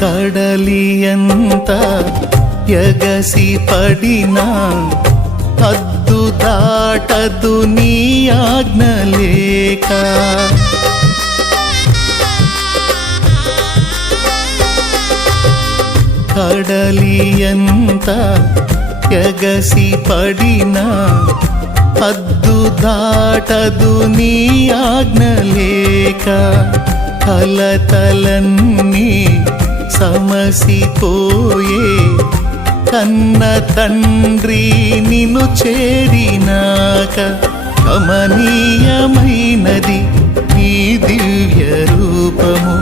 కడలియంత ఎగసి పడినా హద్దు దాటదు నీ ఆజ్ఞ లేక కడలియంత ఎగసి పడినా హద్దు దాటదు నీ ఆజ్ఞ లేక కలతలన్నీ సమసిపోయే కన్న తండ్రి నిను చేరినాక కమనీయమైనది నీ దివ్య రూపము.